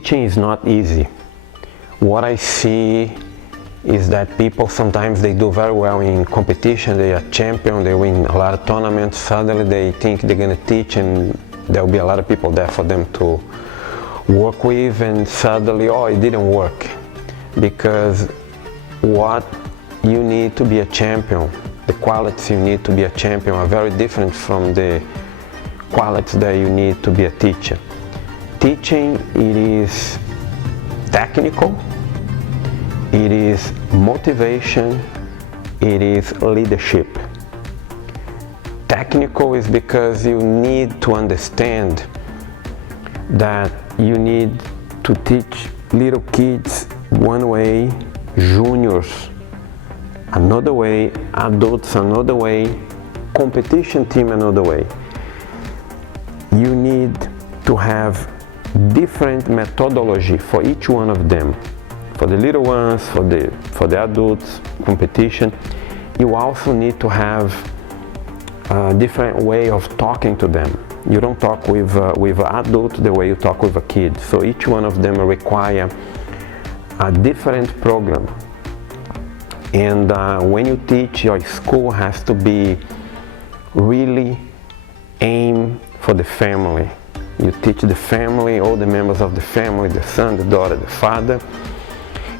teaching is not easy. What I see is that people sometimes they do very well in competition, they are champion, they win a lot of tournaments, suddenly they think they're going to teach and there will be a lot of people there for them to work with, and suddenly, oh, it didn't work. Because what you need to be a champion, the qualities you need to be a champion are very different from the qualities that you need to be a teacher. Teaching, it is technical, it is motivation, it is leadership. Technical is because you need to understand that you need to teach little kids one way, juniors another way, adults another way, competition team another way. You need to have different methodology for each one of them. For the little ones, for the adults, competition. You also need to have a different way of talking to them. You don't talk with an adult the way you talk with a kid. So each one of them require a different program. And when you teach, your school has to be really aimed for the family. You teach the family, all the members of the family, the son, the daughter, the father.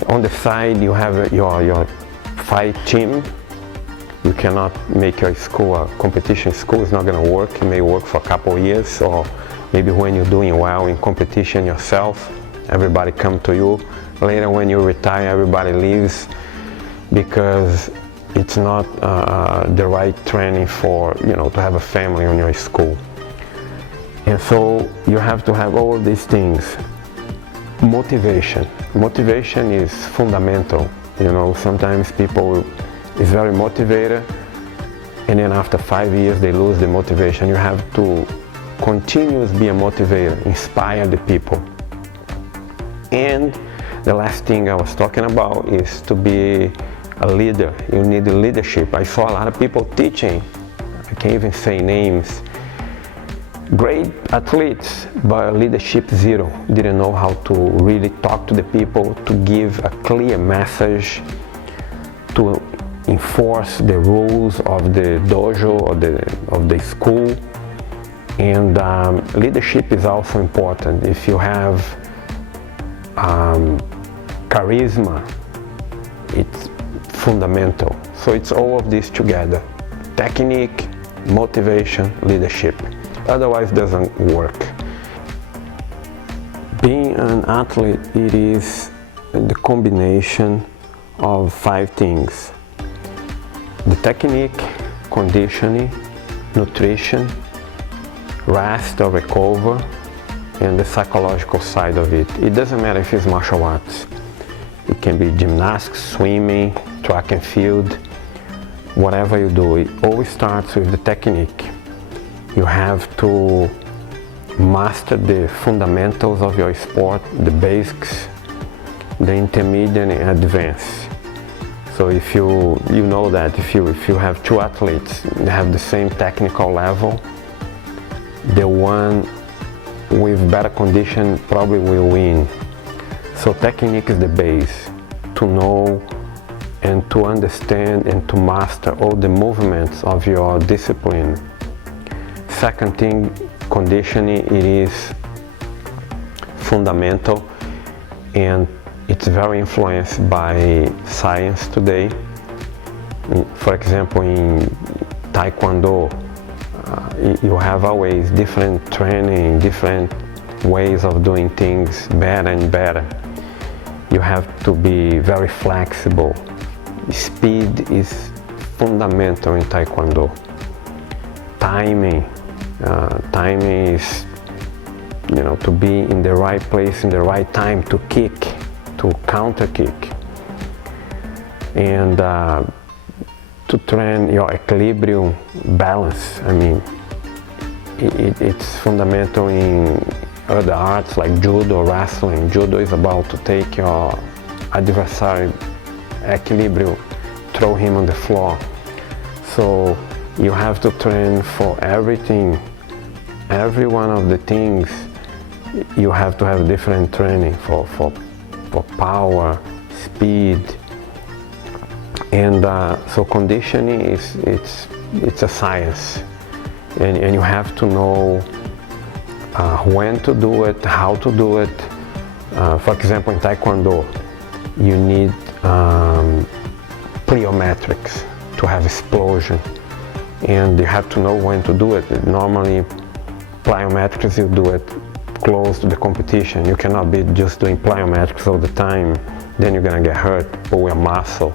On the side you have your fight team. You cannot make your school a competition school. It's not going to work. It may work for a couple of years, or maybe when you're doing well in competition yourself, everybody come to you. Later when you retire, everybody leaves because it's not the right training for, to have a family on your school. And so you have to have all these things. Motivation. Motivation is fundamental. Sometimes people is very motivated, and then after 5 years they lose the motivation. You have to continuously be a motivator, inspire the people. And the last thing I was talking about is to be a leader. You need leadership. I saw a lot of people teaching, I can't even say names, great athletes, but leadership zero. Didn't know how to really talk to the people, to give a clear message, to enforce the rules of the dojo or of the school. And leadership is also important. If you have charisma, it's fundamental. So it's all of this together: technique, motivation, leadership. Otherwise it doesn't work. Being an athlete, it is the combination of 5 things: the technique, conditioning, nutrition, rest or recover, and the psychological side of it. It doesn't matter if it's martial arts. It can be gymnastics, swimming, track and field, whatever you do. It always starts with the technique. You have to master the fundamentals of your sport, the basics, the intermediate and advanced. So if you know that if you have 2 athletes, they have the same technical level, the one with better condition probably will win. So technique is the base, to know and to understand and to master all the movements of your discipline. Second thing, conditioning, it is fundamental, and it's very influenced by science today. For example, in Taekwondo, you have always different training, different ways of doing things better and better. You have to be very flexible. Speed is fundamental in Taekwondo. Timing is, to be in the right place in the right time to kick, to counter kick, and to train your equilibrium balance. I mean, it's fundamental in other arts like judo, wrestling. Judo is about to take your adversary equilibrium, throw him on the floor. So you have to train for everything, every one of the things you have to have different training for power, speed, and so conditioning it's a science, and you have to know when to do it, how to do it. For example, in Taekwondo, you need plyometrics to have explosion, and you have to know when to do it. Normally, plyometrics, you do it close to the competition. You cannot be just doing plyometrics all the time, then you're gonna get hurt or with muscle.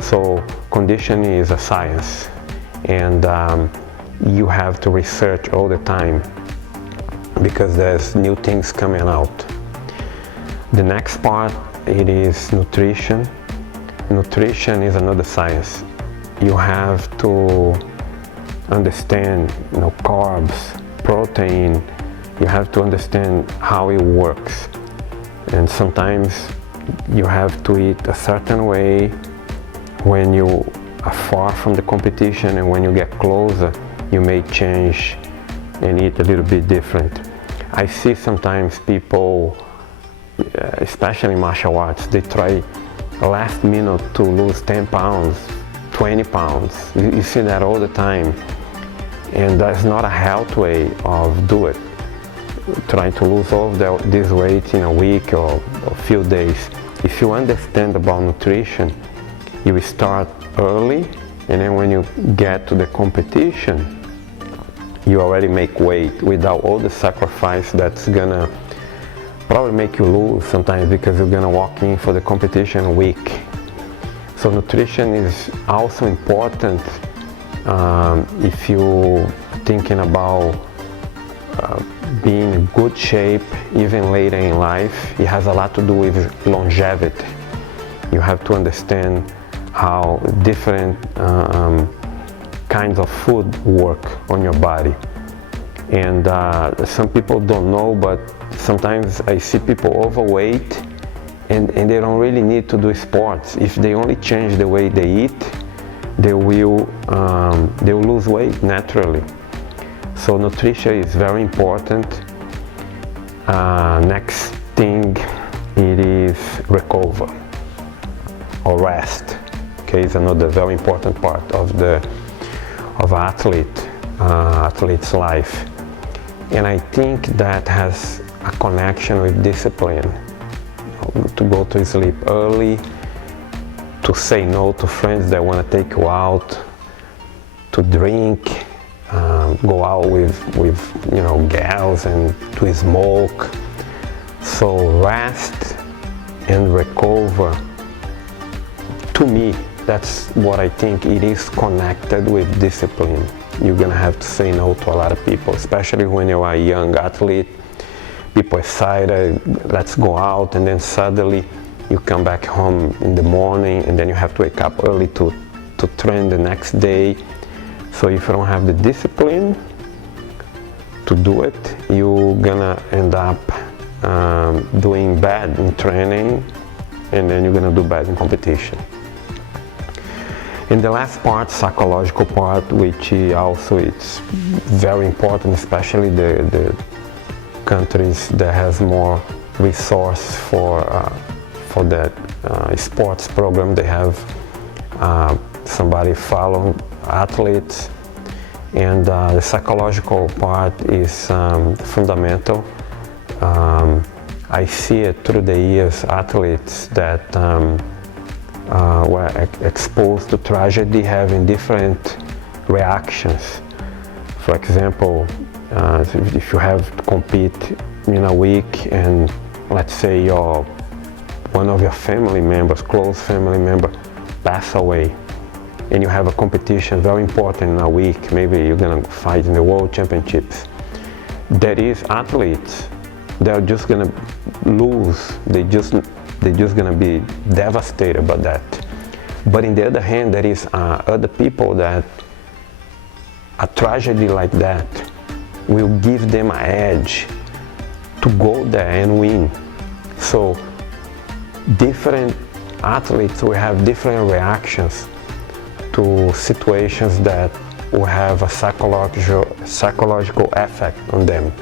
So conditioning is a science, and you have to research all the time because there's new things coming out. The next part, it is nutrition. Nutrition is another science. You have to understand, carbs, protein. You have to understand how it works, and sometimes you have to eat a certain way when you are far from the competition, and when you get closer you may change and eat a little bit different. I see sometimes people, especially martial arts, they try last minute to lose 10 pounds, 20 pounds. You see that all the time, and that's not a health way of do it. Trying to lose all of this weight in a week or a few days. If you understand about nutrition, you start early, and then when you get to the competition, you already make weight without all the sacrifice that's gonna probably make you lose sometimes, because you're gonna walk in for the competition weak. So nutrition is also important if you're thinking about being in good shape even later in life. It has a lot to do with longevity. You have to understand how different kinds of food work on your body. And some people don't know, but sometimes I see people overweight and they don't really need to do sports. If they only change the way they eat, they will lose weight naturally. So nutrition is very important. Next thing, it is recover or rest. Okay, it's another very important part of athlete's life, and I think that has a connection with discipline. To go to sleep early, to say no to friends that want to take you out, to drink, go out with gals and to smoke. So rest and recover, to me, that's what I think. It is connected with discipline. You're gonna have to say no to a lot of people, especially when you are a young athlete. People excited, let's go out, and then suddenly you come back home in the morning, and then you have to wake up early to train the next day. So if you don't have the discipline to do it, you're gonna end up doing bad in training, and then you're gonna do bad in competition. And the last part, psychological part, which also it's very important, especially the countries that has more resource for that sports program. They have somebody follow athletes, and the psychological part is fundamental. I see it through the years, athletes that were exposed to tragedy having different reactions. For example, if you have to compete in a week, and let's say one of your family members, close family member, pass away, and you have a competition very important in a week, maybe you're gonna fight in the World Championships. There is athletes, they're just gonna lose, they're just gonna be devastated about that. But on the other hand, there is other people that a tragedy like that will give them an edge to go there and win. So different athletes will have different reactions to situations that will have a psychological effect on them.